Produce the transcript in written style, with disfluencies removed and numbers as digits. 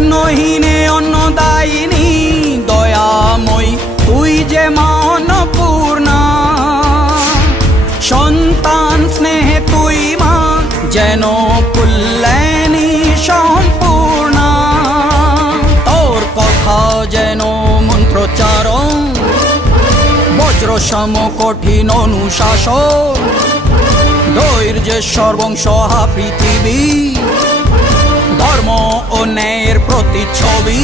অন্নহীনে অন্নদায়িনী দয়াময়ী তুই যে মা অন্নপূর্ণা। সন্তান স্নেহে তুই মা যেন কল্যাণী সম্পূর্ণা। তোর কথা যেন মন্ত্রোচ্চারণ, বজ্র সম কঠিন অনুশাসন। ধৈর্যেশ্বর বংশহা পৃথিবী, ধর্ম ও ন্যায়ের প্রতিচ্ছবি।